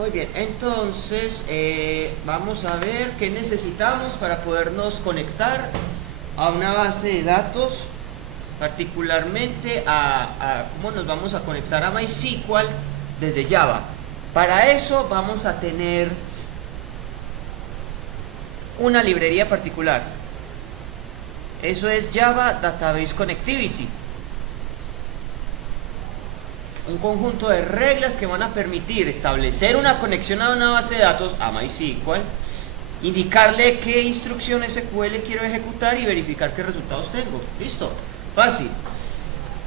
Muy bien, entonces vamos a ver qué necesitamos para podernos conectar a una base de datos, particularmente a cómo nos vamos a conectar a MySQL desde Java. Para eso vamos a tener una librería particular. Eso es Java Database Connectivity. Un conjunto de reglas que van a permitir establecer una conexión a una base de datos, a MySQL, indicarle qué instrucción SQL quiero ejecutar y verificar qué resultados tengo. ¿Listo? Fácil.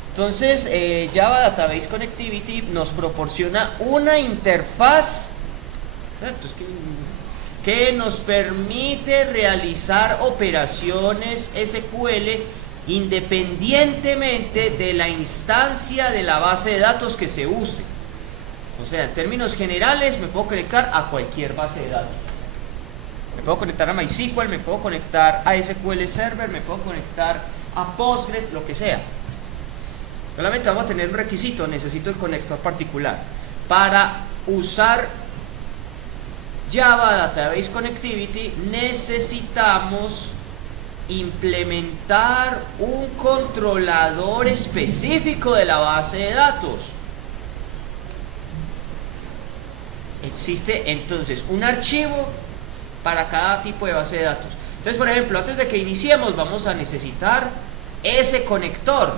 Entonces, Java Database Connectivity nos proporciona una interfaz, ¿cierto? Que nos permite realizar operaciones SQL independientemente de la instancia de la base de datos que se use. O sea, en términos generales, me puedo conectar a cualquier base de datos. Me puedo conectar a MySQL, me puedo conectar a SQL Server, me puedo conectar a Postgres, lo que sea. Solamente vamos a tener un requisito: necesito el conector particular. Para usar Java Database Connectivity necesitamos implementar un controlador específico de la base de datos. Existe entonces un archivo para cada tipo de base de datos. Entonces, por ejemplo, antes de que iniciemos vamos a necesitar ese conector.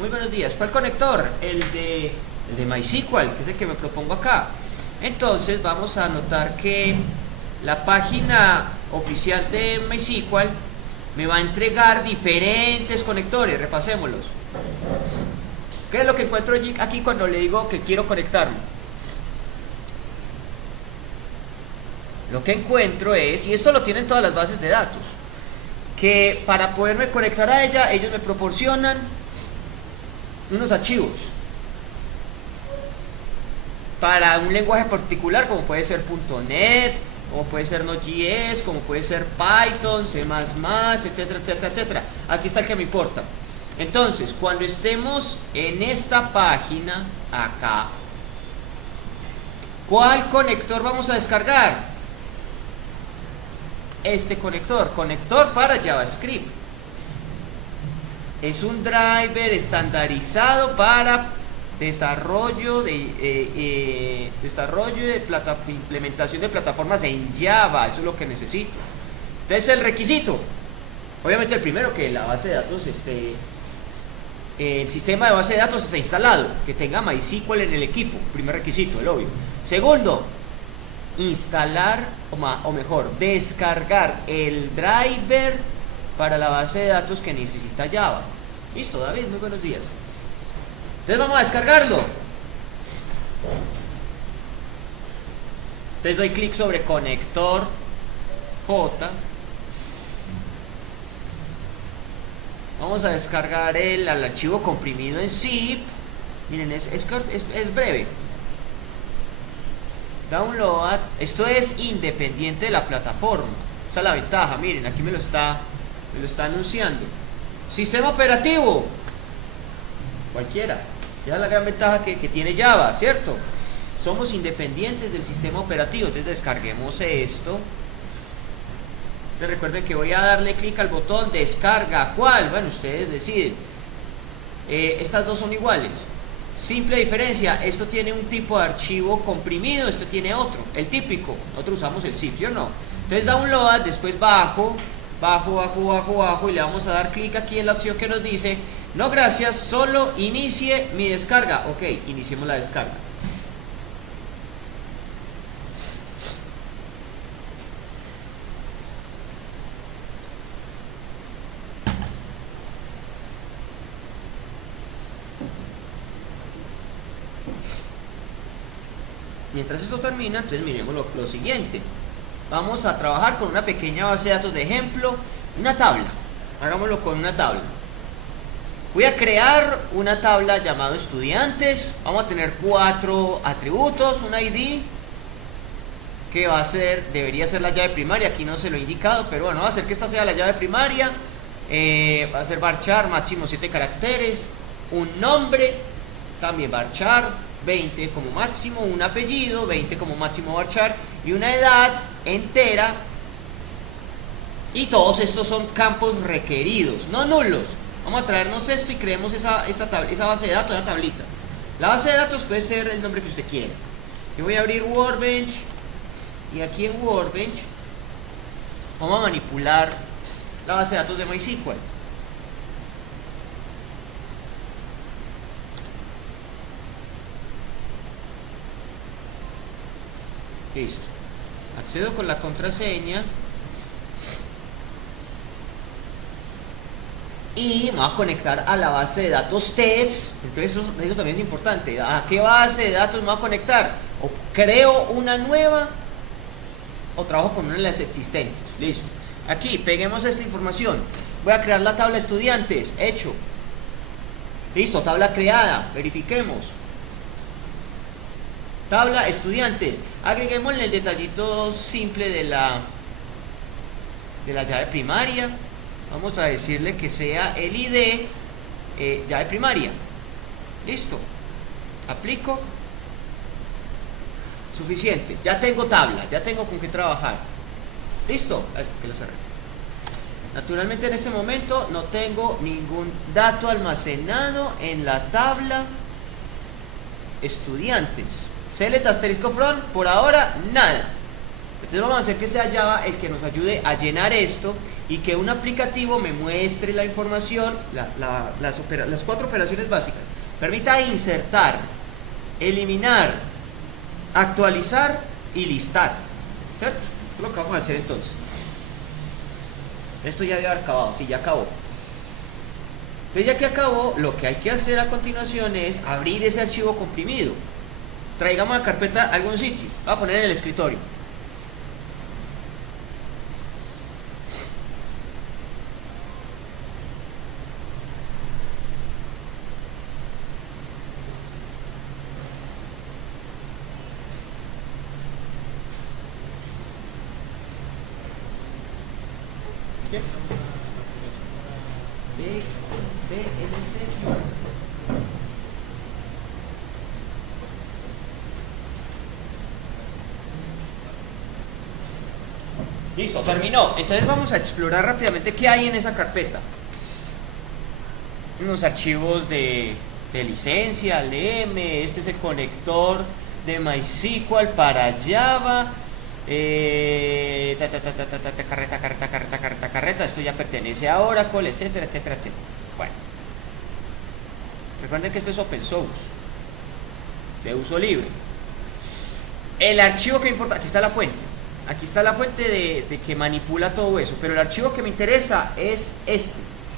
Muy buenos días. ¿Cuál conector? El de MySQL, que es el que me propongo acá. Entonces vamos a notar que la página oficial de MySQL me va a entregar diferentes conectores. Repasémoslos. ¿Qué es lo que encuentro aquí cuando le digo que quiero conectarme? Lo que encuentro es, y esto lo tienen todas las bases de datos, que para poderme conectar a ella, ellos me proporcionan unos archivos para un lenguaje particular, como puede ser .NET, como puede ser Node.js, como puede ser Python, C++, etcétera, etcétera, etcétera. Aquí está el que me importa. Entonces, cuando estemos en esta página, acá, ¿cuál conector vamos a descargar? Este conector para JavaScript. Es un driver estandarizado para desarrollo de implementación de plataformas en Java. Eso es lo que necesito. Entonces, el requisito, obviamente el primero, que la base de datos el sistema de base de datos esté instalado, que tenga MySQL en el equipo. Primer requisito, el obvio. Segundo, instalar, o mejor, descargar el driver para la base de datos que necesita Java. Listo, David, muy buenos días. Entonces vamos a descargarlo. Entonces doy clic sobre conector J. Vamos a descargar el archivo comprimido en zip. Miren, es breve. Download. Esto es independiente de la plataforma. Esa es la ventaja. Miren, aquí me lo está anunciando. Sistema operativo, cualquiera. Ya es la gran ventaja que tiene Java, ¿cierto? Somos independientes del sistema operativo. Entonces descarguemos esto. Entonces recuerden que voy a darle clic al botón descarga. ¿Cuál? Bueno, ustedes deciden. Estas dos son iguales. Simple diferencia: esto tiene un tipo de archivo comprimido, esto tiene otro, el típico. Nosotros usamos el zip, ¿yo no? Entonces download, después bajo y le vamos a dar clic aquí en la opción que nos dice no gracias, solo inicie mi descarga. Ok, iniciemos la descarga. Mientras esto termina, entonces miremos lo siguiente. Vamos a trabajar con una pequeña base de datos de ejemplo, una tabla. Hagámoslo con una tabla. Voy a crear una tabla llamada estudiantes. Vamos a tener 4 atributos, un ID, que debería ser la llave primaria. Aquí no se lo he indicado, pero bueno, va a hacer que esta sea la llave primaria. Va a ser varchar, máximo 7 caracteres. Un nombre, también varchar. 20 como máximo, un apellido, 20 como máximo varchar y una edad entera. Y todos estos son campos requeridos, no nulos. Vamos a traernos esto y creemos esa base de datos, esa tablita. La base de datos puede ser el nombre que usted quiera. Yo voy a abrir Workbench y aquí en Workbench vamos a manipular la base de datos de MySQL. Listo. Accedo con la contraseña y me voy a conectar a la base de datos TEDS. Entonces eso también es importante. ¿A qué base de datos me voy a conectar? O creo una nueva o trabajo con una de las existentes. Listo. Aquí peguemos esta información. Voy a crear la tabla estudiantes. Hecho. Listo, tabla creada. Verifiquemos. Tabla estudiantes. Agreguemos el detallito simple de la llave primaria. Vamos a decirle que sea el ID llave primaria. Listo. Aplico. Suficiente. Ya tengo tabla. Ya tengo con qué trabajar. Listo. Ay, que lo cerré. Naturalmente en este momento no tengo ningún dato almacenado en la tabla estudiantes. Select asterisco from, por ahora nada. Entonces vamos a hacer que sea Java el que nos ayude a llenar esto y que un aplicativo me muestre la información, las 4 operaciones básicas. Permita insertar, eliminar, actualizar y listar. ¿Cierto? Esto es lo que vamos a hacer entonces. Esto ya había acabado, sí, ya acabó. Entonces ya que acabó, lo que hay que hacer a continuación es abrir ese archivo comprimido. Traigamos la carpeta a algún sitio. Voy a poner en el escritorio. ¿Qué? VLC. Listo, terminó. Entonces vamos a explorar rápidamente qué hay en esa carpeta. Unos archivos de licencia, LM, este es el conector de MySQL para Java, carreta, esto ya pertenece a Oracle, etcétera, etcétera, etcétera. Bueno, recuerden que esto es open source, de uso libre. El archivo que me importa, aquí está la fuente. Aquí está la fuente de que manipula todo eso, pero el archivo que me interesa es este.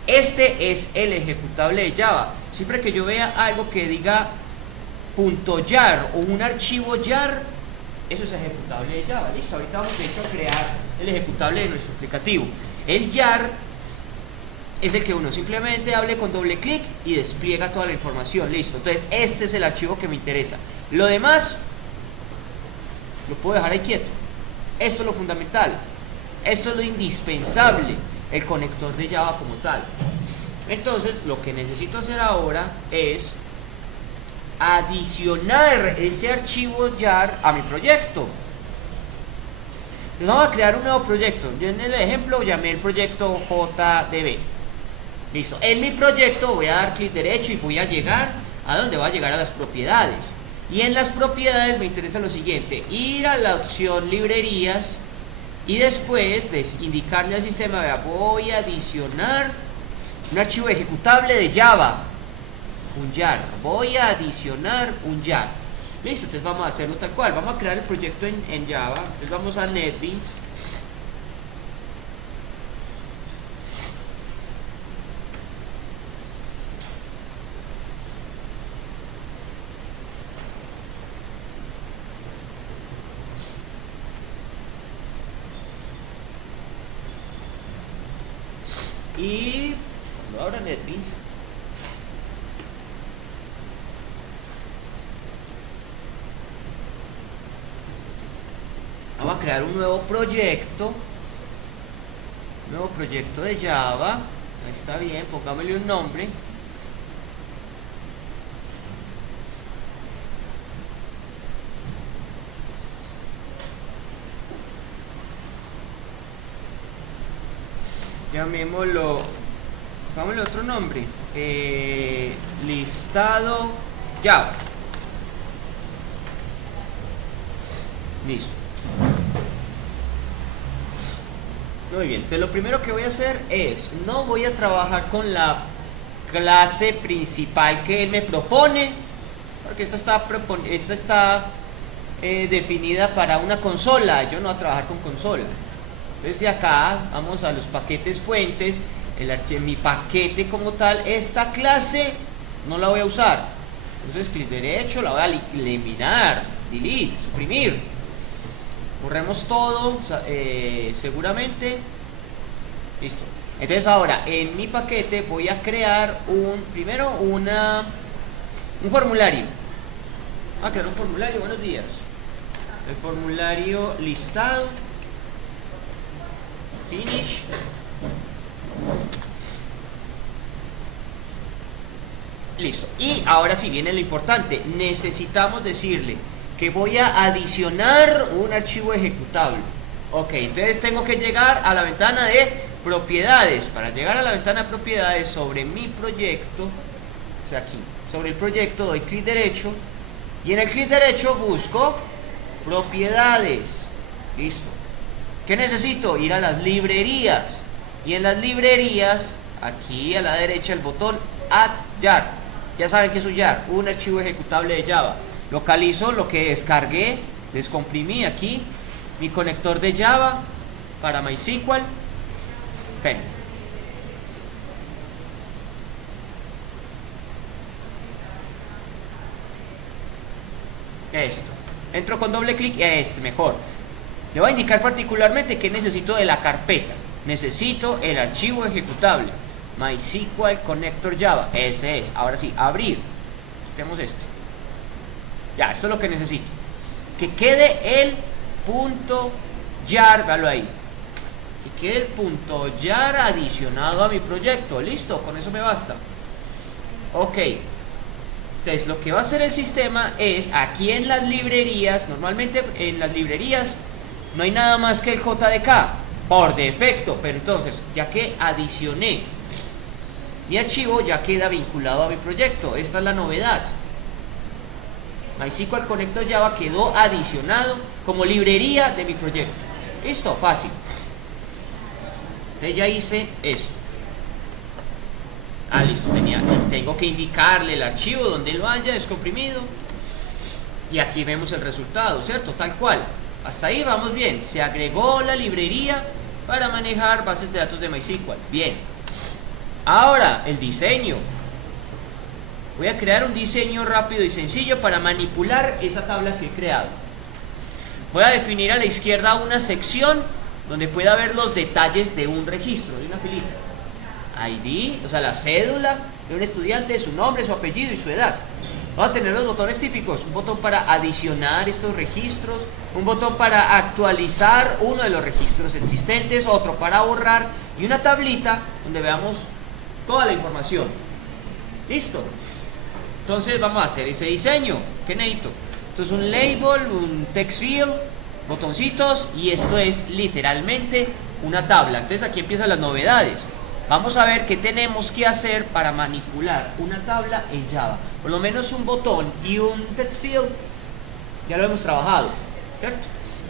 Este es el ejecutable de Java. Siempre que yo vea algo que diga .jar o un archivo jar, eso es ejecutable de Java. Listo, ahorita vamos de hecho a crear el ejecutable de nuestro aplicativo. El jar es el que uno simplemente hable con doble clic y despliega toda la información. Listo, entonces este es el archivo que me interesa. Lo demás lo puedo dejar ahí quieto. Esto es lo fundamental, esto es lo indispensable, el conector de Java como tal. Entonces lo que necesito hacer ahora es adicionar ese archivo jar a mi proyecto. Entonces vamos a crear un nuevo proyecto. Yo en el ejemplo llamé el proyecto JDB. Listo, en mi proyecto voy a dar clic derecho y voy a llegar a donde va a llegar a las propiedades. Y en las propiedades me interesa lo siguiente: ir a la opción librerías y después de indicarle al sistema, vea, voy a adicionar un archivo ejecutable de Java, un jar, voy a adicionar un jar. Listo, entonces vamos a hacerlo tal cual, vamos a crear el proyecto en Java. Entonces vamos a NetBeans. Y cuando abra NetBeans, vamos a crear un nuevo proyecto de Java. Está bien, pongámosle un nombre. llamémoslo, pongámosle otro nombre, listado Java. Listo. Muy bien, entonces lo primero que voy a hacer es, no voy a trabajar con la clase principal que él me propone, porque esta está definida para una consola. Yo no voy a trabajar con consola. Entonces de acá vamos a los paquetes fuentes, mi paquete como tal, esta clase no la voy a usar. Entonces clic derecho, la voy a eliminar, delete, suprimir. Borremos todo, seguramente. Listo. Entonces ahora en mi paquete voy a crear primero un formulario. Voy a crear un formulario, buenos días. El formulario listado. Finish. Listo. Y ahora sí viene lo importante. Necesitamos decirle que voy a adicionar un archivo ejecutable. Ok, entonces tengo que llegar a la ventana de propiedades. Para llegar a la ventana de propiedades sobre mi proyecto, o sea aquí, sobre el proyecto doy clic derecho y en el clic derecho busco propiedades. Listo. ¿Qué necesito? Ir a las librerías. Y en las librerías, aquí a la derecha el botón Add Jar. Ya saben que es un jar, un archivo ejecutable de Java. Localizo lo que descargué, descomprimí aquí, mi conector de Java para MySQL. Pen. Esto. Entro con doble clic, mejor. Le voy a indicar particularmente que necesito de la carpeta. Necesito el archivo ejecutable. MySQL Connector Java. Ese es. Ahora sí, abrir. Quitemos este. Ya, esto es lo que necesito. Que quede el punto jar, véalo ahí. Que quede el punto jar adicionado a mi proyecto. Listo, con eso me basta. Ok. Entonces, lo que va a hacer el sistema es, aquí en las librerías, normalmente en las librerías no hay nada más que el JDK, por defecto, pero entonces, ya que adicioné mi archivo, ya queda vinculado a mi proyecto. Esta es la novedad. MySQL Connector Java quedó adicionado como librería de mi proyecto. Listo, fácil. Entonces ya hice esto. Listo, tengo que indicarle el archivo donde lo haya descomprimido. Y aquí vemos el resultado, ¿cierto? Tal cual. Hasta ahí vamos bien. Se agregó la librería para manejar bases de datos de MySQL. Bien. Ahora, el diseño. Voy a crear un diseño rápido y sencillo para manipular esa tabla que he creado. Voy a definir a la izquierda una sección donde pueda ver los detalles de un registro, de una filita. ID, o sea, la cédula de un estudiante, su nombre, su apellido y su edad. Vamos a tener los botones típicos, un botón para adicionar estos registros, un botón para actualizar uno de los registros existentes, otro para borrar y una tablita donde veamos toda la información. Listo. Entonces vamos a hacer ese diseño. ¿Qué necesito? Esto es un label, un text field, botoncitos y esto es literalmente una tabla. Entonces aquí empiezan las novedades. Vamos a ver qué tenemos que hacer para manipular una tabla en Java. Por lo menos un botón y un text field ya lo hemos trabajado, ¿cierto?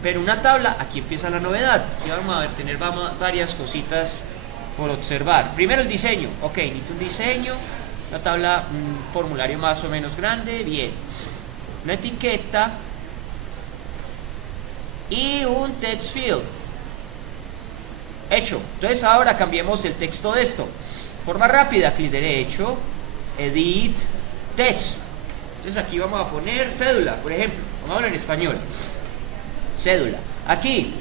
Pero una tabla, aquí empieza la novedad. Aquí vamos a tener varias cositas por observar. Primero el diseño. Ok, necesito un diseño, una tabla, un formulario más o menos grande. Bien. Una etiqueta y un text field. Hecho. Entonces ahora cambiemos el texto de esto. Forma rápida, clic derecho, edit, text. Entonces aquí vamos a poner cédula, por ejemplo. Vamos a hablar en español. Cédula. Aquí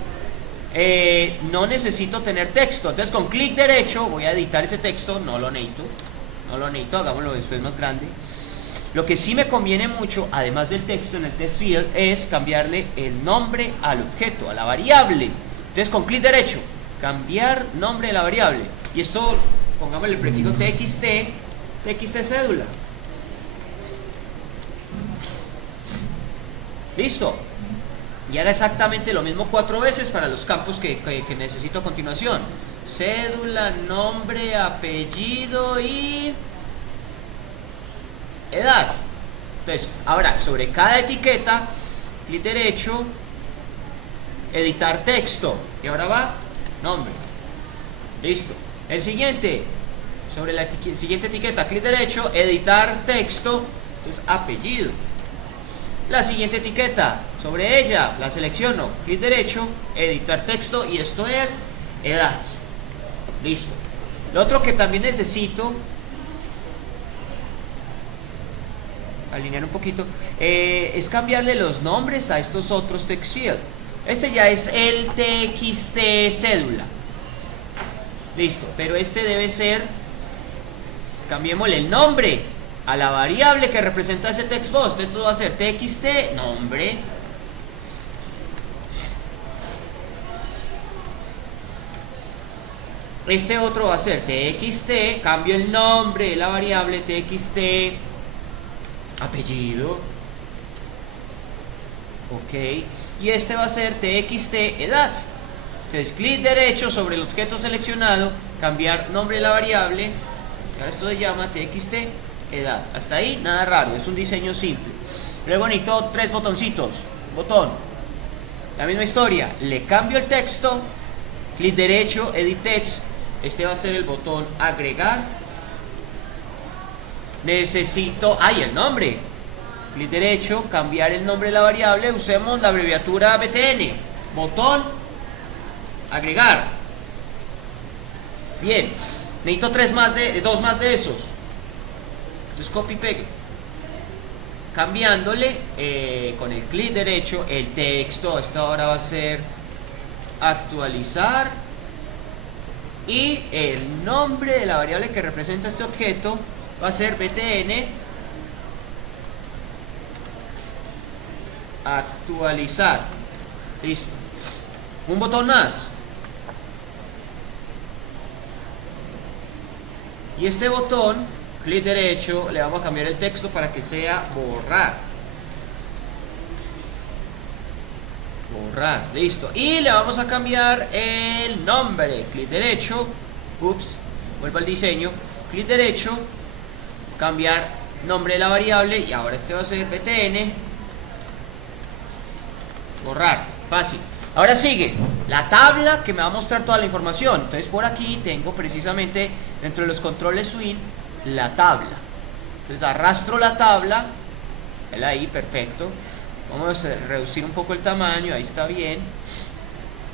no necesito tener texto. Entonces con clic derecho voy a editar ese texto. No lo necesito, hagámoslo después más grande. Lo que sí me conviene mucho, además del texto en el text field, es cambiarle el nombre al objeto, a la variable. Entonces con clic derecho, cambiar nombre de la variable. Y esto, pongámosle el prefijo txt cédula. Listo. Y haga exactamente lo mismo 4 veces para los campos que necesito a continuación. cédula, nombre, apellido y edad. Entonces, ahora, sobre cada etiqueta, clic derecho, editar texto. Y ahora va, nombre. Listo. El siguiente, sobre la siguiente etiqueta, clic derecho, editar texto. Entonces, apellido. La siguiente etiqueta, sobre ella, la selecciono, clic derecho, editar texto y esto es edad. Listo. Lo otro que también necesito alinear un poquito es cambiarle los nombres a estos otros text field. Este ya es el txt cédula. Listo, pero este debe ser, cambiémosle el nombre a la variable que representa ese text box. Esto va a ser txt nombre. Este otro va a ser txt, cambio el nombre de la variable, txt apellido. Ok. Y este va a ser txt edad. Entonces clic derecho sobre el objeto seleccionado, cambiar nombre de la variable. Ahora esto se llama txt edad. Hasta ahí nada raro, es un diseño simple. Luego necesito 3 botoncitos. Botón, la misma historia, le cambio el texto, clic derecho, edit text. Este va a ser el botón agregar. Necesito, el nombre, clic derecho, cambiar el nombre de la variable, usemos la abreviatura btn, botón agregar. Bien, necesito 2 más de esos. Entonces copy y pegue, cambiándole con el clic derecho el texto. Esto ahora va a ser actualizar y el nombre de la variable que representa este objeto va a ser btn actualizar. Listo. Un botón más. Y este botón, clic derecho, le vamos a cambiar el texto para que sea borrar. Borrar, listo. Y le vamos a cambiar el nombre. Clic derecho, vuelvo al diseño, clic derecho, cambiar nombre de la variable y ahora este va a ser btn borrar. Fácil. Ahora sigue la tabla que me va a mostrar toda la información. Entonces por aquí tengo precisamente dentro de los controles swing la tabla. Entonces arrastro la tabla, ahí, perfecto. Vamos a reducir un poco el tamaño, ahí está bien.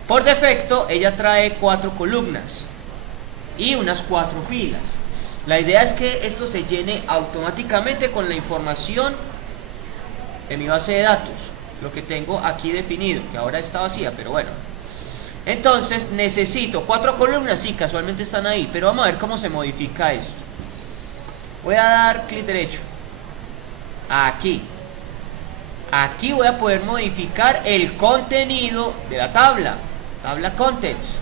Por defecto ella trae 4 columnas y unas 4 filas. La idea es que esto se llene automáticamente con la información de mi base de datos, lo que tengo aquí definido, que ahora está vacía, pero bueno. Entonces necesito 4 columnas, sí, casualmente están ahí, pero vamos a ver cómo se modifica esto. Voy a dar clic derecho, aquí voy a poder modificar el contenido de la tabla contents.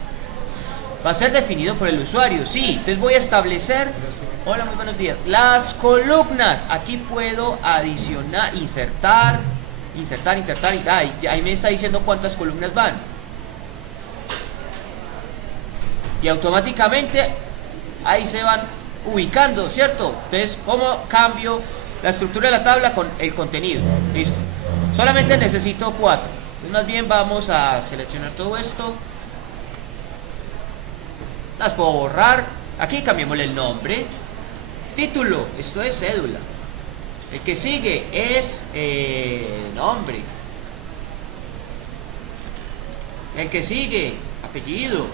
Va a ser definido por el usuario, sí. Entonces voy a establecer, hola, muy buenos días, las columnas. Aquí puedo adicionar, insertar, y ahí me está diciendo cuántas columnas van. Y automáticamente ahí se van ubicando, ¿cierto? Entonces, ¿cómo cambio la estructura de la tabla con el contenido? Listo. Solamente necesito 4. Entonces, más bien vamos a seleccionar todo esto. Las puedo borrar. Aquí cambiémosle el nombre. Título, esto es cédula. El que sigue es nombre. El que sigue, apellido.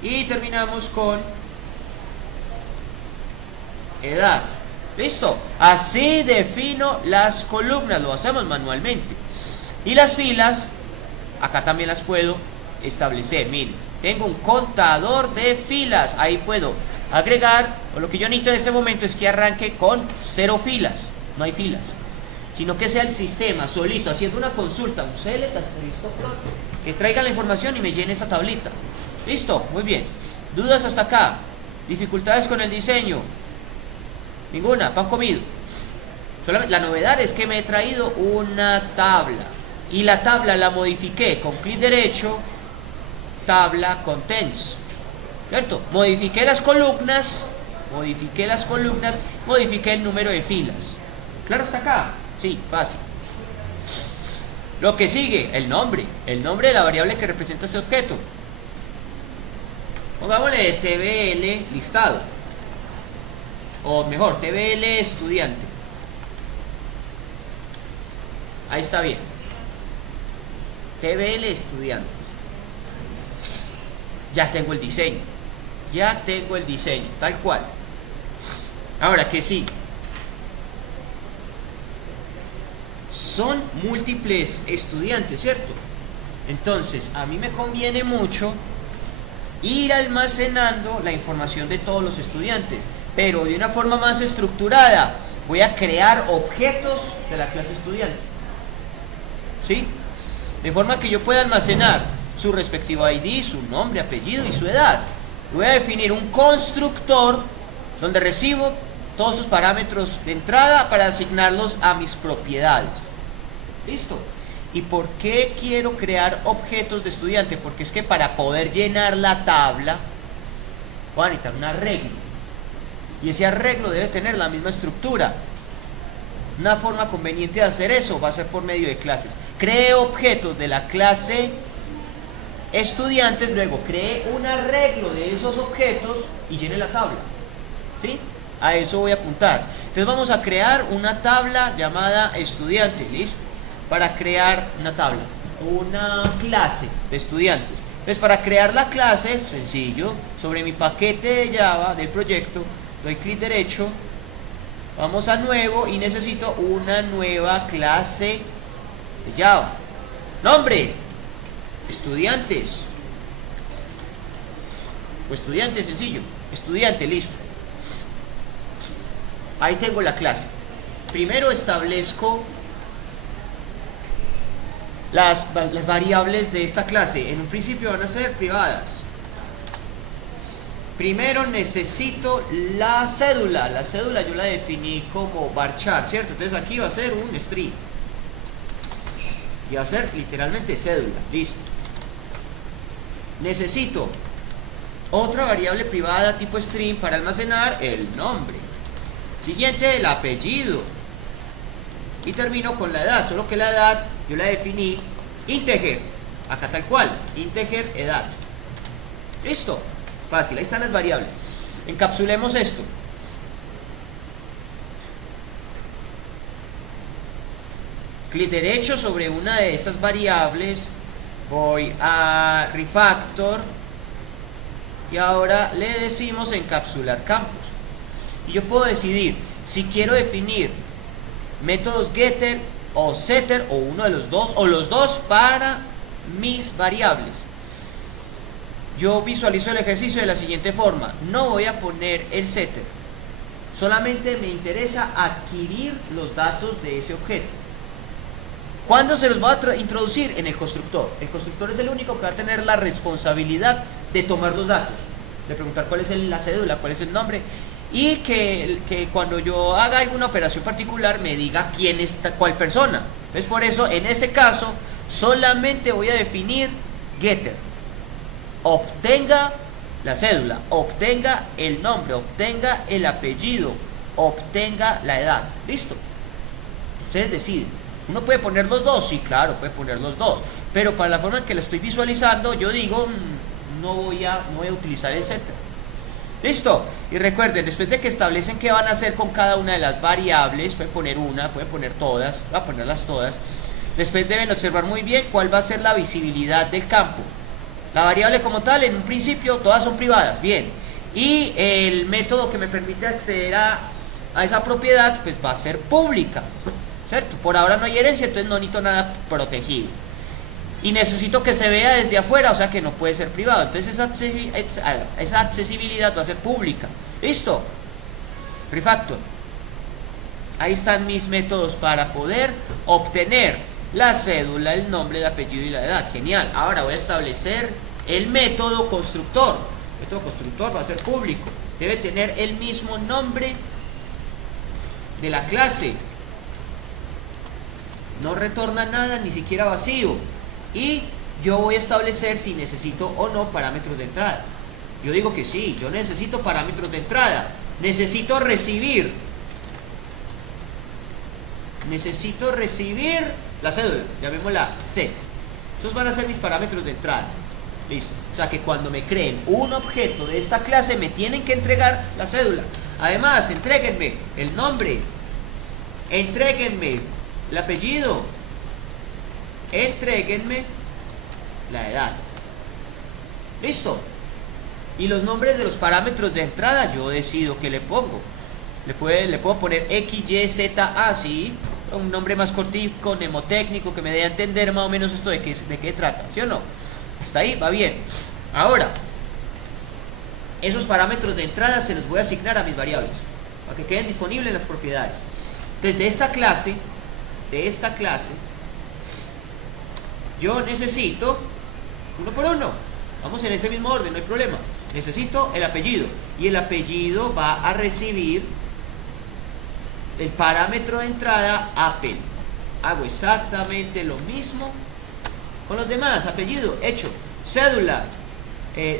Y terminamos con edad. Listo. Así defino las columnas. Lo hacemos manualmente. Y las filas, acá también las puedo establecer. Miren, tengo un contador de filas. Ahí puedo agregar, o lo que yo necesito en este momento es que arranque con 0 filas. No hay filas, sino que sea el sistema solito haciendo una consulta, un select asterisco plot, que traiga la información y me llene esa tablita. Listo, muy bien. ¿Dudas hasta acá? ¿Dificultades con el diseño? Ninguna, pan comido. Solamente, la novedad es que me he traído una tabla y la tabla la modifiqué con clic derecho, tabla contents, ¿cierto? Modifiqué las columnas, modifiqué el número de filas. ¿Claro hasta acá? Sí, fácil. Lo que sigue, el nombre de la variable que representa este objeto. Pongámosle TBL listado, o mejor, TBL estudiante. Ahí está bien. TBL estudiantes. Ya tengo el diseño, tal cual. Ahora, ¿qué sigue? Son múltiples estudiantes, ¿cierto? Entonces, a mí me conviene mucho ir almacenando la información de todos los estudiantes, pero de una forma más estructurada. Voy a crear objetos de la clase estudiante, ¿sí? De forma que yo pueda almacenar su respectivo ID, su nombre, apellido y su edad. Voy a definir un constructor donde recibo todos sus parámetros de entrada para asignarlos a mis propiedades. ¿Listo? ¿Y por qué quiero crear objetos de estudiante? Porque es que para poder llenar la tabla voy a necesitar un arreglo, y ese arreglo debe tener la misma estructura. Una forma conveniente de hacer eso va a ser por medio de clases. Cree objetos de la clase estudiantes, luego cree un arreglo de esos objetos y llene la tabla, ¿sí? A eso voy a apuntar. Entonces vamos a crear una tabla llamada estudiante, ¿listo? Para crear una tabla, una clase de estudiantes. Entonces, para crear la clase, sencillo, sobre mi paquete de Java del proyecto, doy clic derecho, vamos a nuevo y necesito una nueva clase de Java. Nombre, estudiantes. O estudiante, sencillo, estudiante, listo. Ahí tengo la clase. Primero establezco las variables de esta clase. En un principio van a ser privadas. Primero necesito la cédula. La cédula yo la definí como varchar, ¿cierto? Entonces aquí va a ser un string. Y va a ser literalmente cédula. Listo. Necesito otra variable privada tipo string para almacenar el nombre. Siguiente, el apellido. Y termino con la edad, solo que la edad yo la definí integer. Acá tal cual, integer edad. Listo, fácil, ahí están las variables. Encapsulemos esto. Clic derecho sobre una de esas variables, voy a refactor y ahora le decimos encapsular campos. Y yo puedo decidir si quiero definir métodos getter o setter, o uno de los dos, o los dos para mis variables. Yo visualizo el ejercicio de la siguiente forma. No voy a poner el setter, solamente me interesa adquirir los datos de ese objeto. ¿Cuándo se los voy a introducir? En el constructor. El constructor es el único que va a tener la responsabilidad de tomar los datos, de preguntar cuál es la cédula, cuál es el nombre, y que cuando yo haga alguna operación particular me diga quién es cuál persona. Entonces, por eso en ese caso solamente voy a definir getter. Obtenga la cédula, obtenga el nombre, obtenga el apellido, obtenga la edad. Listo. Ustedes deciden. Uno puede poner los dos, sí, claro, puede poner los dos, pero para la forma en que lo estoy visualizando, yo digo, no voy a utilizar el setter. Listo. Y recuerden, después de que establecen qué van a hacer con cada una de las variables, pueden poner una, pueden poner todas, voy a ponerlas todas. Después deben observar muy bien cuál va a ser la visibilidad del campo. La variable como tal, en un principio, todas son privadas, bien. Y el método que me permite acceder a esa propiedad, pues va a ser pública, ¿cierto? Por ahora no hay herencia, entonces no necesito nada protegido. Y necesito que se vea desde afuera, o sea que no puede ser privado. Entonces esa accesibilidad va a ser pública. ¿Listo? Refactor. Ahí están mis métodos para poder obtener la cédula, el nombre, el apellido y la edad. Genial. Ahora voy a establecer el método constructor. El método constructor va a ser público. Debe tener el mismo nombre de la clase. No retorna nada, ni siquiera vacío. Y yo voy a establecer si necesito o no parámetros de entrada. Yo digo que sí, yo necesito parámetros de entrada. Necesito recibir la cédula, llamémosla set. Estos van a ser mis parámetros de entrada. Listo. O sea que cuando me creen un objeto de esta clase me tienen que entregar la cédula. Además, entréguenme el nombre, entréguenme el apellido, entréguenme la edad. Listo. Y los nombres de los parámetros de entrada yo decido qué le pongo. Le puedo poner X, Y, Z, A, sí, un nombre más cortico, mnemotécnico, que me dé a entender más o menos esto de qué trata, ¿sí o no? Hasta ahí va bien. Ahora, esos parámetros de entrada se los voy a asignar a mis variables, para que queden disponibles en las propiedades. Entonces, de esta clase, yo necesito, uno por uno, vamos en ese mismo orden, no hay problema. Necesito el apellido, y el apellido va a recibir el parámetro de entrada Apple. Hago exactamente lo mismo con los demás. Apellido, hecho. Cédula,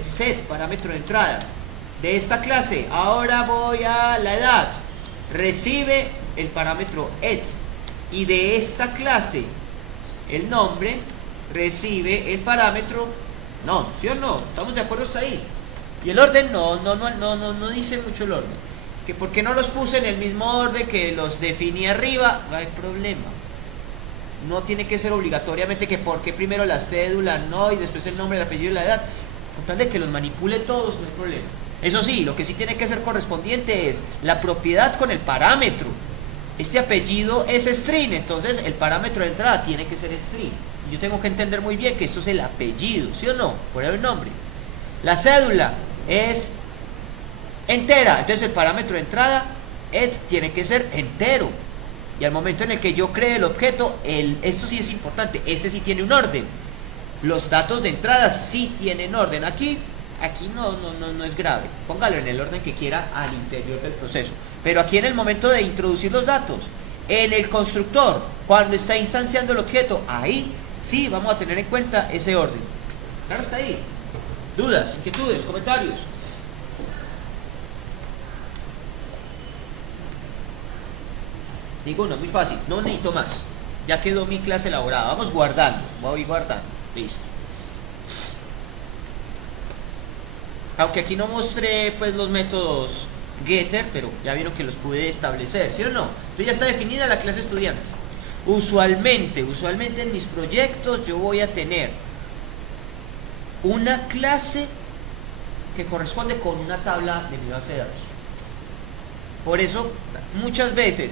set, parámetro de entrada. De esta clase, ahora voy a la edad. Recibe el parámetro ed. Y de esta clase, el nombre, recibe el parámetro no, ¿sí o no? ¿Estamos de acuerdo hasta ahí? Y el orden no dice mucho el orden. Que por qué no los puse en el mismo orden que los definí arriba, no hay problema. No tiene que ser obligatoriamente que porque primero la cédula, no, y después el nombre, el apellido y la edad. Con tal de que los manipule todos, no hay problema. Eso sí, lo que sí tiene que ser correspondiente es la propiedad con el parámetro. Este apellido es string, entonces el parámetro de entrada tiene que ser string. Y yo tengo que entender muy bien que esto es el apellido, ¿sí o no? Por el nombre. La cédula es entera, entonces el parámetro de entrada ed tiene que ser entero. Y al momento en el que yo cree el objeto, esto sí es importante, este sí tiene un orden. Los datos de entrada sí tienen orden. Aquí no es grave. Póngalo en el orden que quiera al interior del proceso. Pero aquí en el momento de introducir los datos, en el constructor, cuando está instanciando el objeto, ahí sí vamos a tener en cuenta ese orden. Claro, está ahí. ¿Dudas, inquietudes, comentarios? Ninguno, muy fácil, no necesito más. Ya quedó mi clase elaborada. Vamos guardando, voy guardando. Listo. Aunque aquí no mostré pues los métodos getter, pero ya vieron que los pude establecer, ¿sí o no? Entonces ya está definida la clase estudiante. Usualmente en mis proyectos yo voy a tener una clase que corresponde con una tabla de mi base de datos. Por eso muchas veces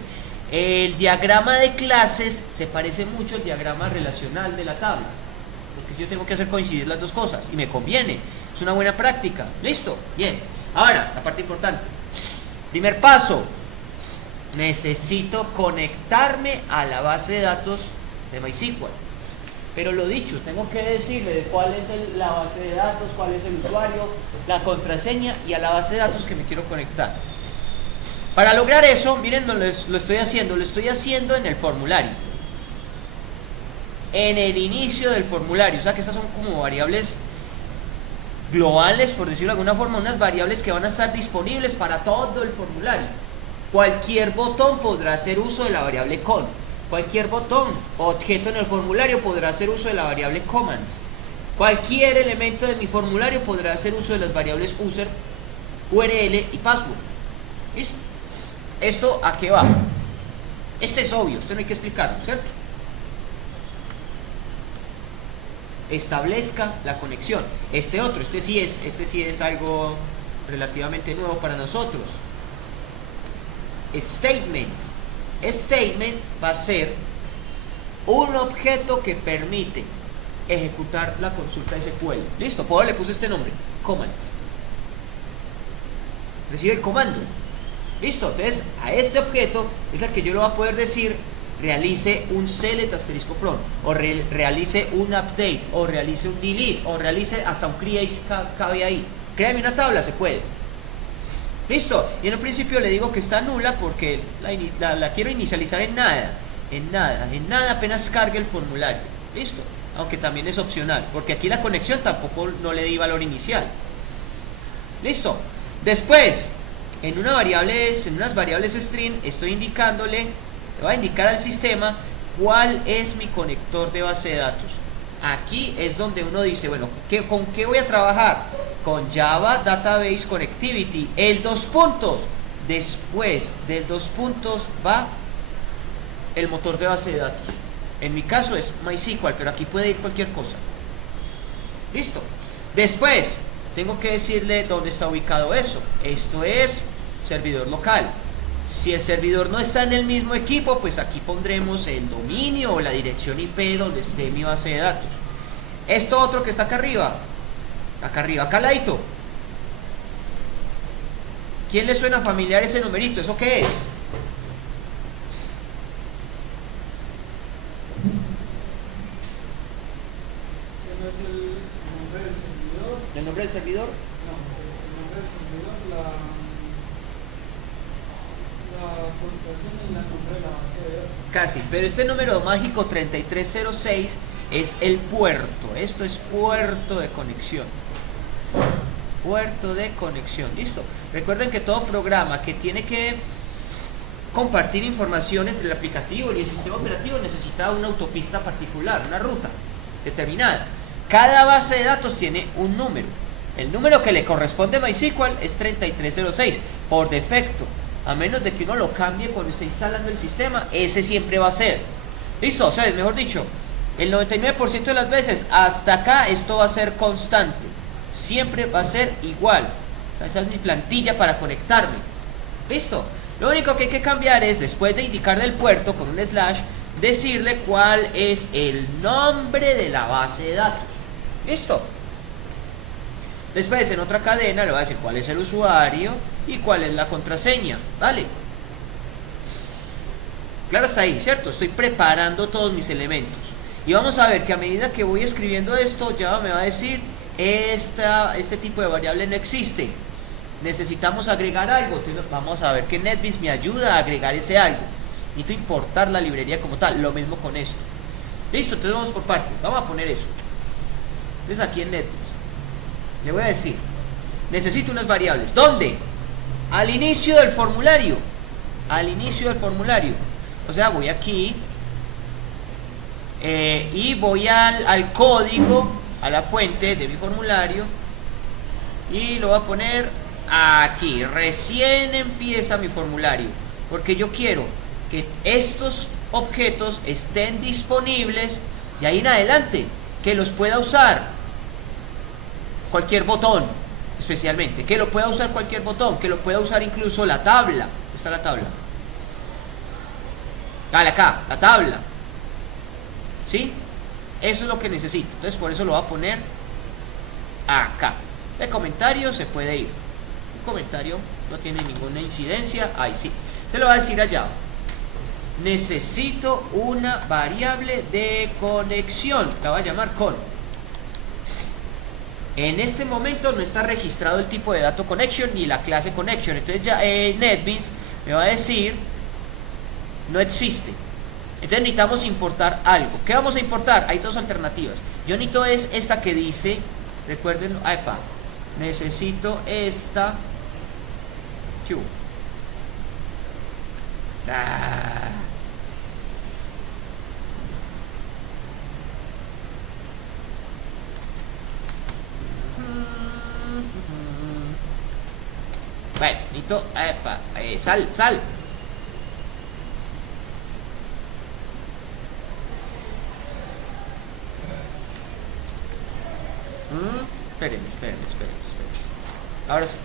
el diagrama de clases se parece mucho al diagrama relacional de la tabla, porque yo tengo que hacer coincidir las dos cosas y me conviene, es una buena práctica. ¿Listo? Bien. Ahora, la parte importante. Primer paso, necesito conectarme a la base de datos de MySQL. Pero lo dicho, tengo que decirle cuál es la base de datos, cuál es el usuario, la contraseña y a la base de datos que me quiero conectar. Para lograr eso, miren, lo estoy haciendo en el formulario. En el inicio del formulario, o sea que estas son como variables globales, por decirlo de alguna forma, unas variables que van a estar disponibles para todo el formulario. Cualquier botón podrá hacer uso de la variable con. Cualquier botón o objeto en el formulario podrá hacer uso de la variable command. Cualquier elemento de mi formulario podrá hacer uso de las variables user, URL y password. ¿Listo? ¿Esto a qué va? Este es obvio, esto no hay que explicarlo, ¿cierto? Establezca la conexión. Este sí es algo relativamente nuevo para nosotros. Statement va a ser un objeto que permite ejecutar la consulta SQL. Listo, por ahora le puse este nombre, command. Recibe el comando. Listo, entonces a este objeto es al que yo le voy a poder decir realice un select asterisco from, o realice un update, o realice un delete, o realice hasta un create, cabe ahí. Créame una tabla, se puede. Listo, y en un principio le digo que está nula porque la quiero inicializar en nada apenas cargue el formulario. Listo, aunque también es opcional, porque aquí la conexión tampoco no le di valor inicial. Listo. Después, en unas variables string, estoy indicándole, le voy a indicar al sistema cuál es mi conector de base de datos. Aquí es donde uno dice, bueno, ¿con qué voy a trabajar? Con Java Database Connectivity, el 2 puntos. Después del 2 puntos va el motor de base de datos. En mi caso es MySQL, pero aquí puede ir cualquier cosa. Listo. Después tengo que decirle dónde está ubicado eso. Esto es servidor local. Si el servidor no está en el mismo equipo, pues aquí pondremos el dominio o la dirección IP donde esté mi base de datos. Esto otro que está acá arriba, acá al ladito. ¿Quién le suena familiar ese numerito? ¿Eso qué es? ¿No es el nombre del servidor? ¿El nombre del servidor? No, el nombre del servidor, la publicación y el nombre de la base de datos. Casi, pero este número mágico 3306 es el puerto. Esto es puerto de conexión. Puerto de conexión, listo. Recuerden que todo programa que tiene que compartir información entre el aplicativo y el sistema operativo necesita una autopista particular, una ruta determinada. Cada base de datos tiene un número. El número que le corresponde a MySQL es 3306 por defecto, a menos de que uno lo cambie cuando esté instalando el sistema. Ese siempre va a ser, listo. O sea, mejor dicho, el 99% de las veces hasta acá esto va a ser constante, siempre va a ser igual. O sea, esa es mi plantilla para conectarme, listo. Lo único que hay que cambiar es, después de indicar del puerto con un slash, decirle cuál es el nombre de la base de datos, listo. Después en otra cadena le voy a decir cuál es el usuario y cuál es la contraseña, ¿vale? Claro, hasta ahí, ¿cierto? Estoy preparando todos mis elementos. Y vamos a ver que a medida que voy escribiendo esto, Java me va a decir, este tipo de variable no existe. Necesitamos agregar algo. Entonces vamos a ver que NetBeans me ayuda a agregar ese algo. Necesito importar la librería como tal. Lo mismo con esto. Listo, entonces vamos por partes. Vamos a poner eso. Entonces aquí en NetBeans le voy a decir, necesito unas variables. ¿Dónde? Al inicio del formulario. Al inicio del formulario. O sea, voy aquí y voy al código, a la fuente de mi formulario, y lo voy a poner aquí. Recién empieza mi formulario, porque yo quiero que estos objetos estén disponibles de ahí en adelante, que los pueda usar cualquier botón, especialmente, que lo pueda usar cualquier botón, que lo pueda usar incluso la tabla. Está la tabla. Dale acá, la tabla. ¿Sí? Eso es lo que necesito. Entonces por eso lo voy a poner acá. De comentario se puede ir. Un comentario no tiene ninguna incidencia. Ahí sí. Te lo voy a decir allá. Necesito una variable de conexión. La voy a llamar con. En este momento no está registrado el tipo de dato connection ni la clase connection. Entonces ya NetBeans me va a decir, no existe. Entonces necesitamos importar algo. ¿Qué vamos a importar? Hay dos alternativas. Yo necesito es esta que dice, recuerden, necesito esta Q. Bueno, necesito, sal. Espérenme. Ahora sí.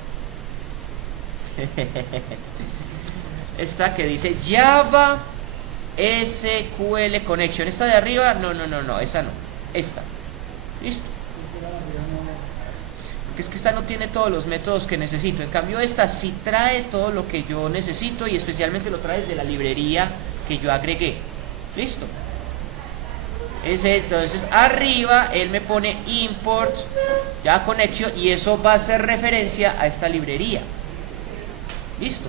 Esta que dice Java SQL Connection. Esta de arriba, no, esa no. Esta. Listo. Porque es que esta no tiene todos los métodos que necesito. En cambio esta sí trae todo lo que yo necesito, y especialmente lo trae de la librería que yo agregué. Listo. Es esto. Entonces arriba él me pone import Java Connection, y eso va a hacer referencia a esta librería. Listo.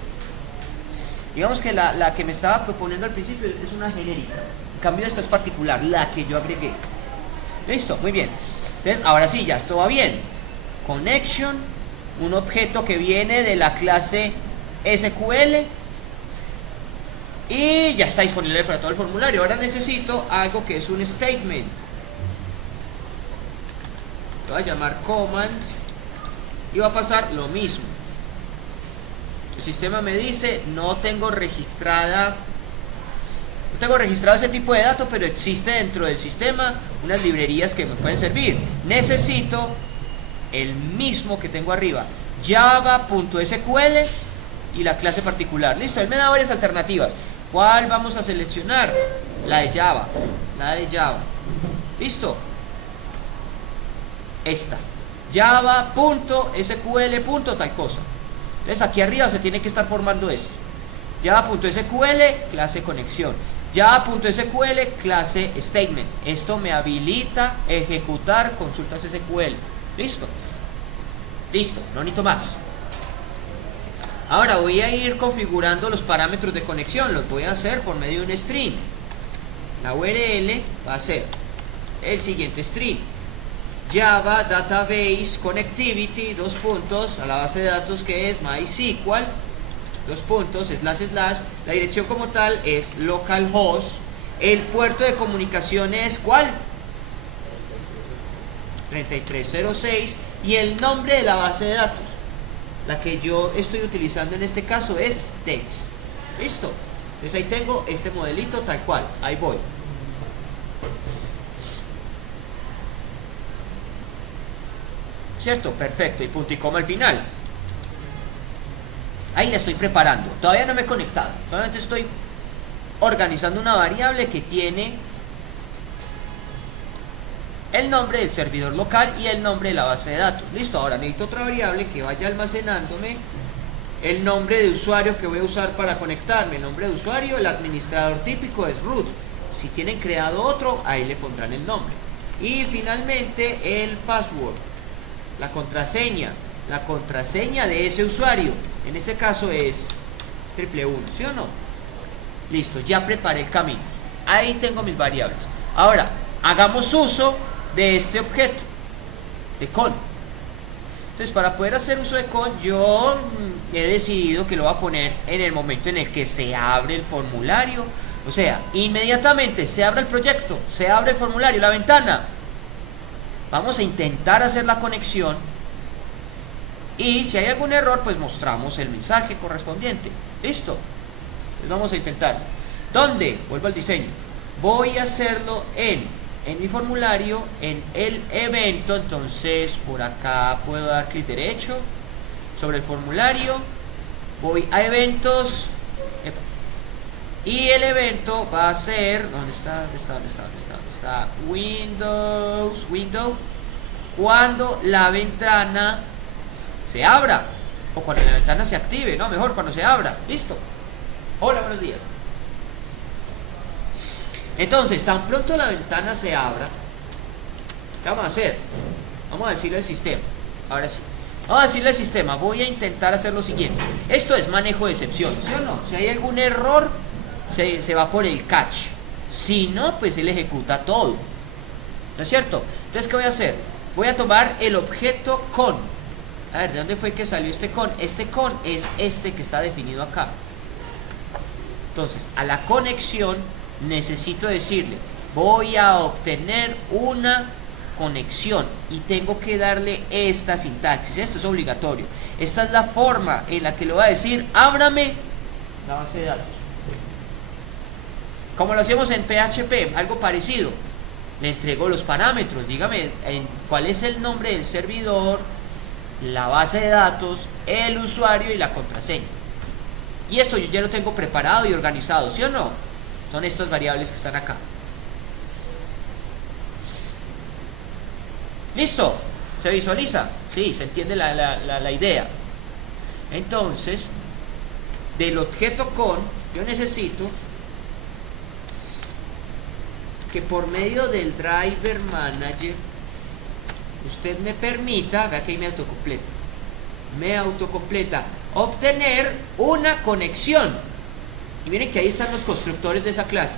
Digamos que la que me estaba proponiendo al principio es una genérica. En cambio esta es particular, la que yo agregué. Listo, muy bien. Entonces, ahora sí, ya esto va bien. Connection, un objeto que viene de la clase SQL y ya está disponible para todo el formulario. Ahora necesito algo que es un statement. Lo voy a llamar command y va a pasar lo mismo. El sistema me dice no tengo registrado ese tipo de datos, pero existe dentro del sistema unas librerías que me pueden servir. Necesito el mismo que tengo arriba, java.sql y la clase particular. Listo, él me da varias alternativas. ¿Cuál vamos a seleccionar? La de Java. Listo. Esta. Java.sql. tal cosa. Entonces aquí arriba se tiene que estar formando esto. Java.sql, clase conexión. Java.sql, clase statement. Esto me habilita ejecutar consultas SQL. Listo. Listo, no necesito más. Ahora voy a ir configurando los parámetros de conexión. Los voy a hacer por medio de un string. La URL va a ser el siguiente string: Java Database Connectivity, a la base de datos que es MySQL, // la dirección como tal es localhost, el puerto de comunicación es ¿cuál? 3306 y el nombre de la base de datos, la que yo estoy utilizando en este caso es text. Listo, entonces ahí tengo este modelito tal cual, ahí voy. ¿Cierto? Perfecto, y punto y coma al final. Ahí la estoy preparando. Todavía no me he conectado. Solamente estoy organizando una variable que tiene el nombre del servidor local y el nombre de la base de datos. Listo, ahora necesito otra variable que vaya almacenándome el nombre de usuario que voy a usar para conectarme. El nombre de usuario, el administrador típico es root. Si tienen creado otro, ahí le pondrán el nombre. Y finalmente el password, la contraseña de ese usuario. En este caso es 111, ¿sí o no? Listo, ya preparé el camino. Ahí tengo mis variables. Ahora, hagamos uso de este objeto, de con. Entonces, para poder hacer uso de con, yo he decidido que lo voy a poner en el momento en el que se abre el formulario. O sea, inmediatamente se abre el proyecto, se abre el formulario, la ventana. Vamos a intentar hacer la conexión y si hay algún error, pues mostramos el mensaje correspondiente. Listo. Entonces vamos a intentar. ¿Dónde? Vuelvo al diseño. Voy a hacerlo en mi formulario, en el evento. Entonces por acá puedo dar clic derecho sobre el formulario. Voy a eventos. Y el evento va a ser, ¿dónde está? Window, cuando la ventana se abra, o cuando la ventana se active, no, mejor cuando se abra. Listo. Hola, buenos días. Entonces, tan pronto la ventana se abra, ¿qué vamos a hacer? Vamos a decirle al sistema, ahora sí. Vamos a decirle al sistema, voy a intentar hacer lo siguiente. Esto es manejo de excepciones, ¿sí o no? Si hay algún error, se va por el catch. Si no, pues él ejecuta todo. ¿No es cierto? Entonces, ¿qué voy a hacer? Voy a tomar el objeto con. A ver, ¿de dónde fue que salió este con? Este con es este que está definido acá. Entonces, a la conexión necesito decirle, voy a obtener una conexión y tengo que darle esta sintaxis. Esto es obligatorio. Esta es la forma en la que le voy a decir, ábrame la base de datos. Como lo hacemos en PHP, algo parecido. Le entrego los parámetros, dígame cuál es el nombre del servidor, la base de datos, el usuario y la contraseña. Y esto yo ya lo tengo preparado y organizado, ¿sí o no? Son estas variables que están acá. ¿Listo? ¿Se visualiza? Sí, se entiende la idea. Entonces, del objeto con, yo necesito que por medio del driver manager usted me permita, vea que ahí me autocompleta, obtener una conexión. Y miren que ahí están los constructores de esa clase.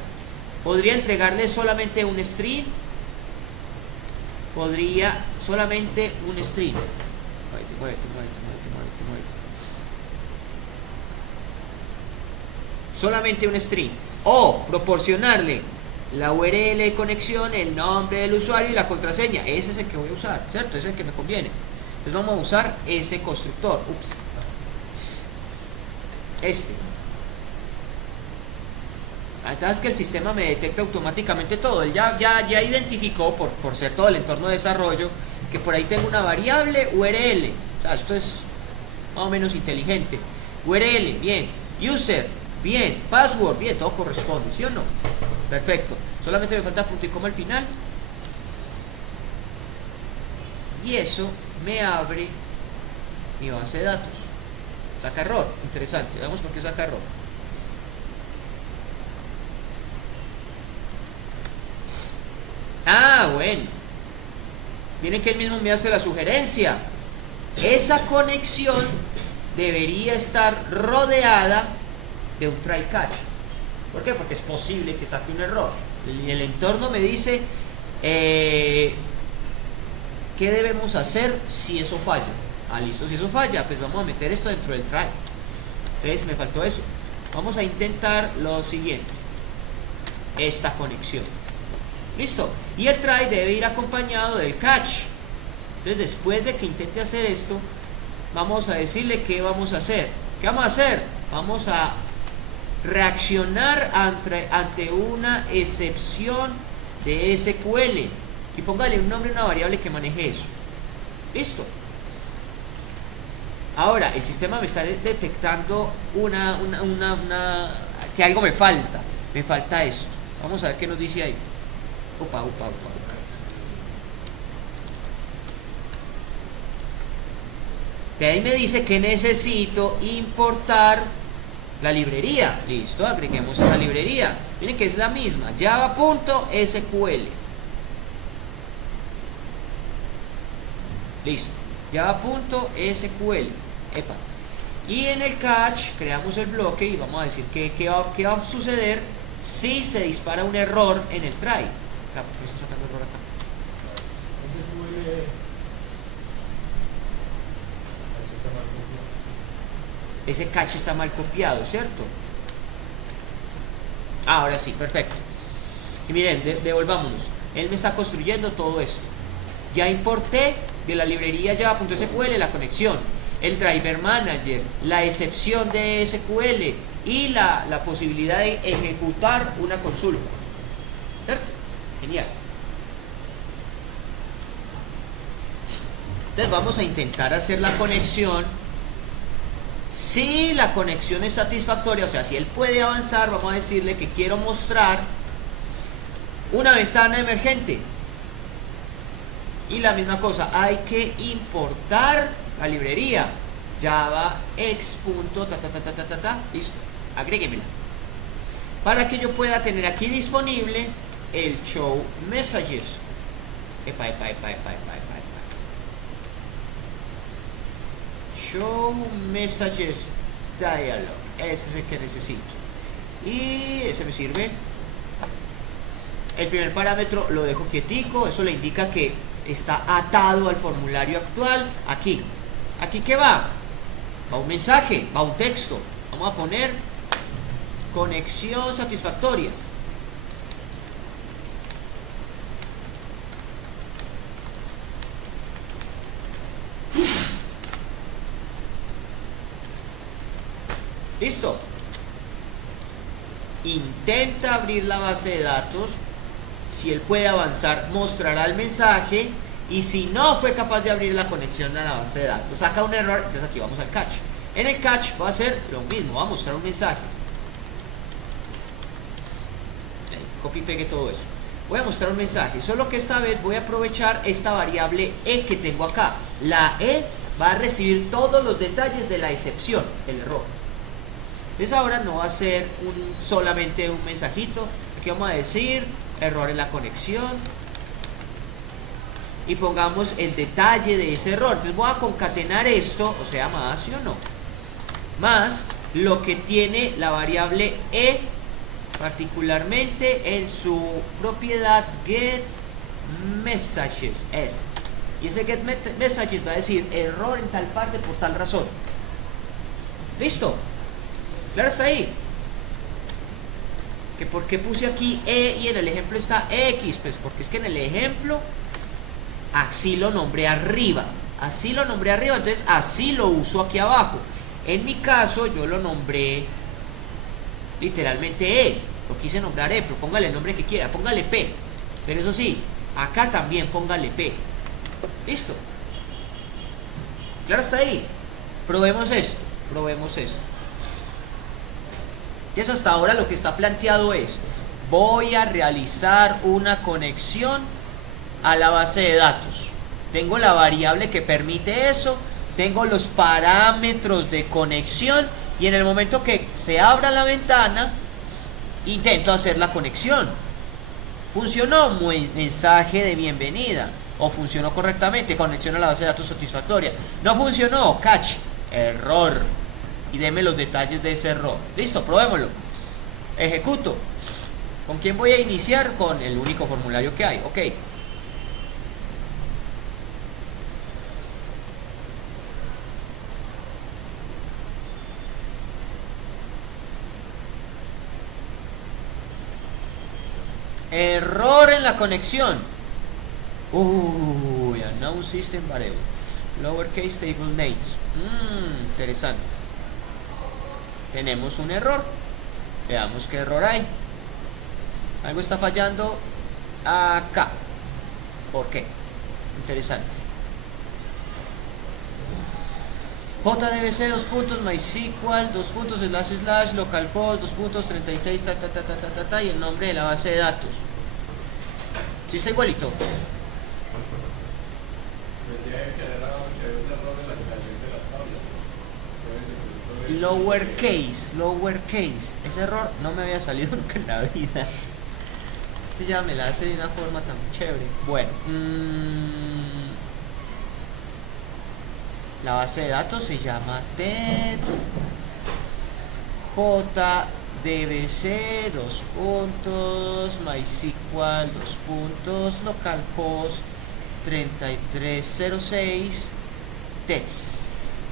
Podría entregarle solamente un string, podría solamente un string. Muévete. Solamente un string. O proporcionarle la URL de conexión, el nombre del usuario y la contraseña. Ese es el que voy a usar, ¿cierto? Ese es el que me conviene. Entonces vamos a usar ese constructor. Entonces que el sistema me detecta automáticamente todo. Él ya identificó, por ser todo el entorno de desarrollo, que por ahí tengo una variable URL. O sea, esto es más o menos inteligente. URL, bien. User, bien. Password, bien. Todo corresponde, ¿sí o no? Perfecto. Solamente me falta punto y coma al final. Y eso me abre mi base de datos. Saca error. Interesante. Veamos por qué saca error. Ah, bueno. Miren que él mismo me hace la sugerencia. Esa conexión debería estar rodeada de un try catch. ¿Por qué? Porque es posible que saque un error. Y el entorno me dice qué debemos hacer si eso falla. Ah, listo, si eso falla, pues vamos a meter esto dentro del try. Entonces me faltó eso. Vamos a intentar lo siguiente. Esta conexión. Listo. Y el try debe ir acompañado del catch. Entonces después de que intente hacer esto, vamos a decirle qué vamos a hacer. ¿Qué vamos a hacer? Vamos a reaccionar ante una excepción de SQL. Y póngale un nombre a una variable que maneje eso. Listo. Ahora, el sistema me está detectando que algo me falta. Me falta esto. Vamos a ver qué nos dice ahí. Upa. De ahí me dice que necesito importar la librería. Listo, agreguemos esa librería. Miren que es la misma, java.sql. Listo, java.sql. Epa. Y en el catch creamos el bloque y vamos a decir qué va a suceder si se dispara un error en el try. ¿Por qué está sacando error acá? Ese catch está mal copiado, ¿cierto? Ahora sí, perfecto. Y miren, devolvámonos. Él me está construyendo todo esto. Ya importé de la librería java.sql la conexión, el driver manager, la excepción de SQL y la posibilidad de ejecutar una consulta. ¿Cierto? Genial. Entonces vamos a intentar hacer la conexión. Si la conexión es satisfactoria, o sea, si él puede avanzar, vamos a decirle que quiero mostrar una ventana emergente. Y la misma cosa, hay que importar la librería java x. Listo, agréguemela para que yo pueda tener aquí disponible el show messages. Show messages dialog. Ese es el que necesito y ese me sirve. El primer parámetro lo dejo quietico, eso le indica que está atado al formulario actual. Aquí ¿qué va? Va un mensaje, va un texto. Vamos a poner conexión satisfactoria. Listo. Intenta abrir la base de datos. Si él puede avanzar, mostrará el mensaje. Y si no fue capaz de abrir la conexión a la base de datos, saca un error. Entonces aquí vamos al catch. En el catch va a ser lo mismo, va a mostrar un mensaje. Copy y pegue todo eso. Voy a mostrar un mensaje, solo que esta vez voy a aprovechar esta variable e que tengo acá. La e va a recibir todos los detalles de la excepción, el error. Entonces ahora no va a ser solamente un mensajito. Aquí vamos a decir error en la conexión y pongamos el detalle de ese error. Entonces voy a concatenar esto, o sea, más, ¿sí o no? Más lo que tiene la variable e, particularmente en su propiedad get messages es. Y ese get messages va a decir error en tal parte por tal razón. ¿Listo? Claro, está ahí. ¿Que por qué puse aquí E y en el ejemplo está X? Pues porque es que en el ejemplo así lo nombré arriba. Así lo nombré arriba, entonces así lo uso aquí abajo. En mi caso yo lo nombré literalmente E. Lo quise nombrar E, pero póngale el nombre que quiera. Póngale P. Pero eso sí, acá también póngale P. ¿Listo? Claro, está ahí. Probemos esto. Probemos esto. Entonces hasta ahora lo que está planteado es: voy a realizar una conexión a la base de datos. Tengo la variable que permite eso, tengo los parámetros de conexión y en el momento que se abra la ventana, intento hacer la conexión. Funcionó, muy mensaje de bienvenida. O funcionó correctamente, conexión a la base de datos satisfactoria. No funcionó, catch, error. Y deme los detalles de ese error. Listo, probémoslo. Ejecuto. ¿Con quién voy a iniciar? Con el único formulario que hay. Ok. Error en la conexión. Uy, unknown system variable. Lowercase table names. Interesante. Tenemos un error. Veamos qué error hay. Algo está fallando acá. ¿Por qué? Interesante. JDBC, MySQL, // localhost, 36, y el nombre de la base de datos. ¿Sí está igualito? Lowercase. Ese error no me había salido nunca en la vida. Este ya me la hace de una forma tan chévere. Bueno. La base de datos se llama text JDBC, MySQL, localhost 3306 text.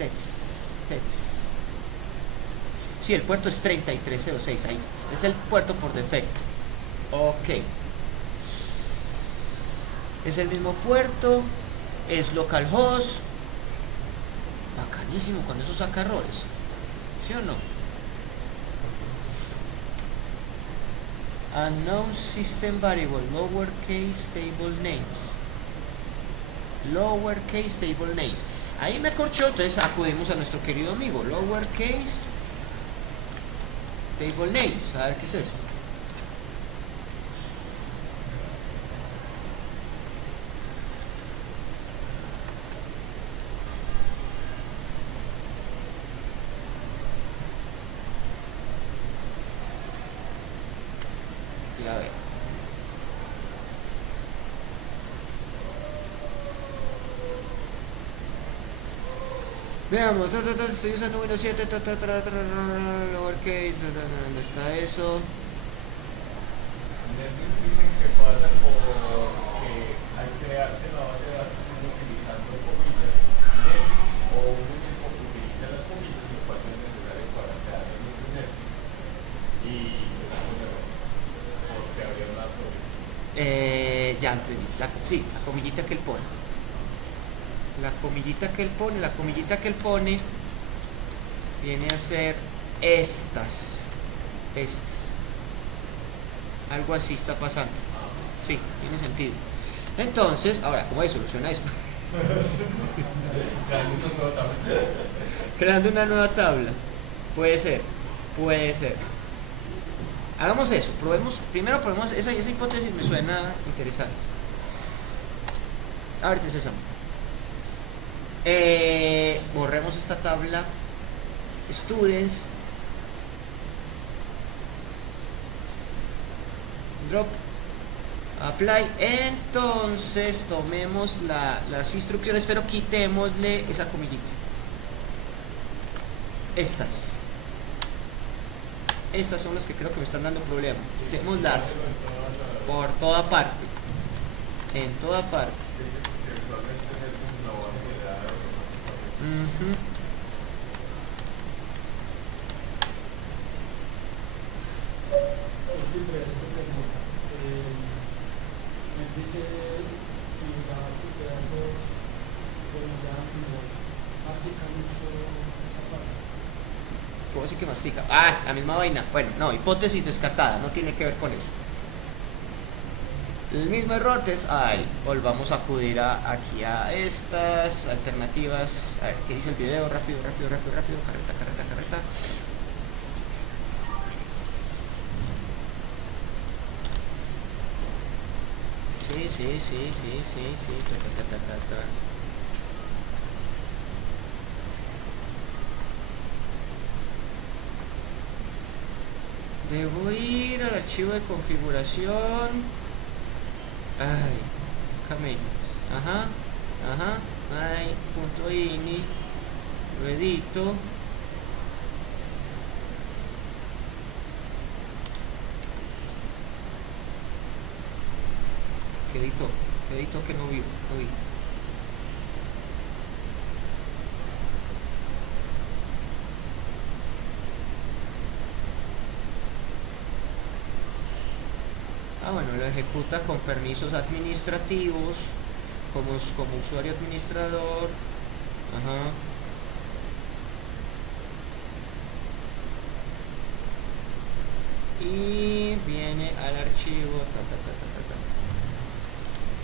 Sí, el puerto es 3306, ahí está. Es el puerto por defecto. Ok. Es el mismo puerto, es localhost. Bacanísimo cuando eso saca errores. ¿Sí o no? Unknown system variable, lowercase table names. Ahí me corchó, entonces acudimos a nuestro querido amigo, lowercase table names. A ver qué es eso. A ver. Veamos, estoy usando Windows 7, lowercase, ¿dónde está eso? Dicen que pasa porque al crearse la base de datos utilizando comillas, Netflix o uno mismo utiliza las comillas, lo cual no es necesario para crear el mismo Netflix. Y porque habría una comilla. Ya entendí. Sí, la comillita que él pone. La comillita que él pone viene a ser estas. Algo así está pasando. Sí, tiene sentido. Entonces, ahora, ¿cómo se soluciona eso? Creando una nueva tabla. Puede ser. Hagamos eso, primero probemos, esa hipótesis me suena interesante. Ábrete Sésamo. Borremos esta tabla. Students. Drop. Apply. Entonces tomemos las instrucciones, pero quitémosle esa comillita. Estas son las que creo que me están dando problemas. Quitémoslas por toda parte. En toda parte. Que usualmente Netflix lo va a generar automáticamente. Ujú. Es diferente pregunta. Me dice si la base de datos ya como mastica mucho esa parte. ¿Cómo así que mastica? Ah, la misma vaina. Bueno, no, hipótesis descartada, no tiene que ver con eso. El mismo error, entonces, volvamos a acudir aquí a estas alternativas. A ver, ¿qué dice el video? Rápido, rápido, rápido, rápido. Carreta, carreta, carreta. Sí, sí, sí, sí, sí, sí. Ta, ta, ta, ta, ta. Debo ir al archivo de configuración. Ay, camello. Ajá, ajá. Ay, punto ini. Lo edito. ¿Qué edito? ¿Qué edito que no vi? No vi. Ah, bueno, lo ejecuta con permisos administrativos, como usuario administrador. Ajá. Y viene al archivo.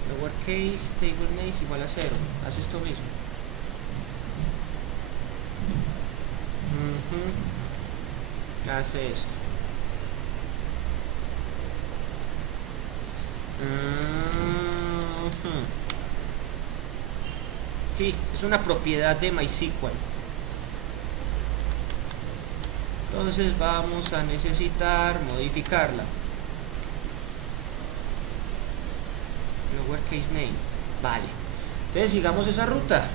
Lowercase table names igual a 0. Hace esto mismo. Hace esto. Sí, es una propiedad de MySQL. Entonces vamos a necesitar modificarla. Lowercase name. Vale. Entonces sigamos esa ruta.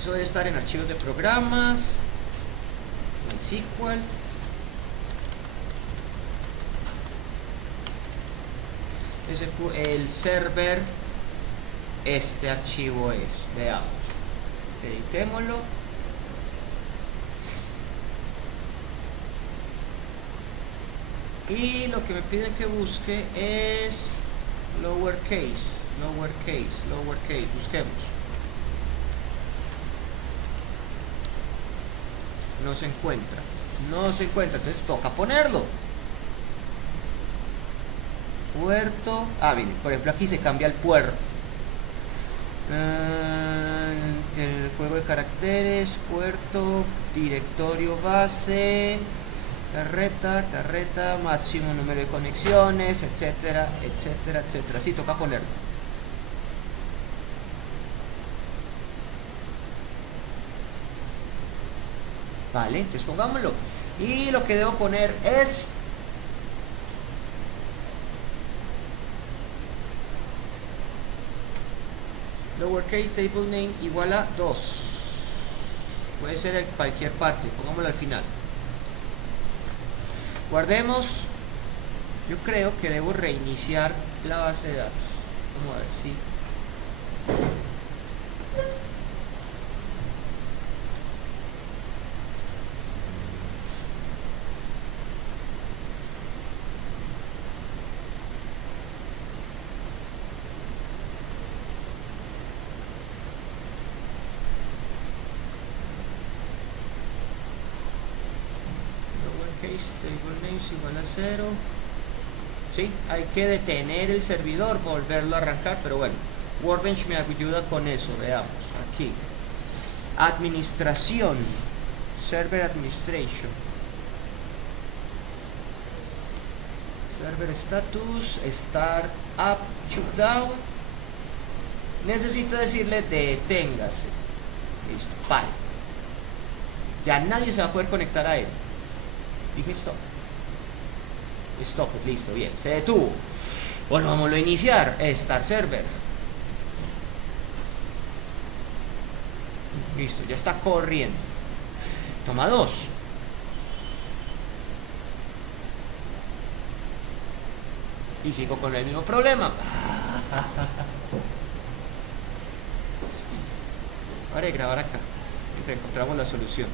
Eso debe estar en archivos de programas. MySQL. El server, este archivo es, veamos, editémoslo. Y lo que me piden que busque es lowercase, busquemos. No se encuentra, entonces toca ponerlo. Puerto, bien, por ejemplo aquí se cambia el puerto. El juego de caracteres, puerto, directorio base, carreta, máximo número de conexiones, etcétera, etcétera, etcétera. Sí, toca ponerlo. Vale, entonces pongámoslo. Y lo que debo poner es lowercase table name igual a 2. Puede ser en cualquier parte, pongámoslo al final. Guardemos. Yo creo que debo reiniciar la base de datos. Vamos a ver si... table names igual a 0. Sí, hay que detener el servidor, volverlo a arrancar, pero bueno, Workbench me ayuda con eso. Veamos aquí, administración, server administration, server status, start up shutdown. Necesito decirle deténgase. Listo, pare. Ya nadie se va a poder conectar a él. Dije stop. Stop, listo, bien, se detuvo. Bueno, vamos a iniciar. Start server. Listo, ya está corriendo. Toma 2. y sigo con el mismo problema. Ahora de grabar acá, mientras encontramos la solución.